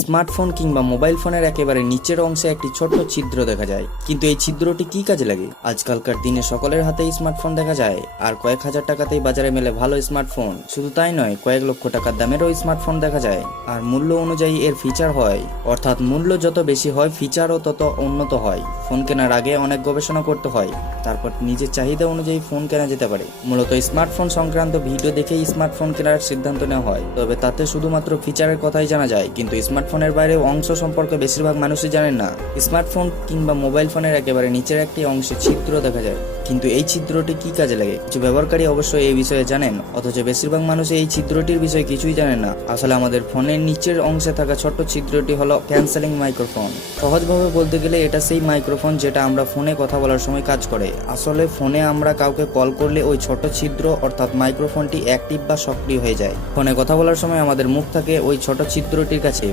Smartphone কিংবা mobile ফোনের একেবারে নিচের অংশে একটি ছোট্ট ছিদ্র দেখা যায়, কিন্তু এই ছিদ্রটি কি কাজে লাগে? আজকালকার দিনে সকলের হাতেই স্মার্টফোন দেখা যায়, আর কয়েক হাজার টাকাতেই বাজারে মেলে ভালো স্মার্টফোন। শুধু তাই নয়, কয়েক লক্ষ টাকার দামেরও স্মার্টফোন দেখা যায়, আর মূল্য অনুযায়ী এর ফিচার হয়, অর্থাৎ মূল্য যত বেশি হয় ফিচারও তত উন্নত হয়। ফোন কেনার আগে অনেক গবেষণা করতে হয়, তারপর নিজের চাহিদা অনুযায়ী ফোন কেনা যেতে পারে। মূলত স্মার্টফোন সংক্রান্ত ভিডিও দেখেই স্মার্টফোন কেনার সিদ্ধান্ত নেওয়া হয়, তবে তাতে শুধুমাত্র ফিচারের কথাই জানা যায়, কিন্তু স্মার্টফোনের বাইরে অংশ সম্পর্কে বেশিরভাগ মানুষই জানেন না। স্মার্টফোন কিংবা মোবাইল ফোনের একেবারে নিচের একটি অংশে ছিদ্র দেখা যায়, কিন্তু এই ছিদ্রটি কি কাজে লাগে? কিছু ব্যবহারকারী অবশ্যই এই বিষয়ে জানেন, অথচ বেশিরভাগ মানুষ এই ছিদ্রটির বিষয়ে কিছুই জানেন না। আসলে আমাদের ফোনের নিচের অংশে থাকা ছোট্ট ছিদ্রটি হলো ক্যান্সেলিং মাইক্রোফোন। সহজভাবে বলতে গেলে এটা সেই মাইক্রোফোন যেটা আমরা ফোনে কথা বলার সময় কাজ করে। আসলে ফোনে আমরা কাউকে কল করলে ওই ছোট ছিদ্র অর্থাৎ মাইক্রোফোনটি অ্যাক্টিভ বা সক্রিয় হয়ে যায়। ফোনে কথা বলার সময় আমাদের মুখ থাকে ওই ছোট ছিদ্রটির কাছে।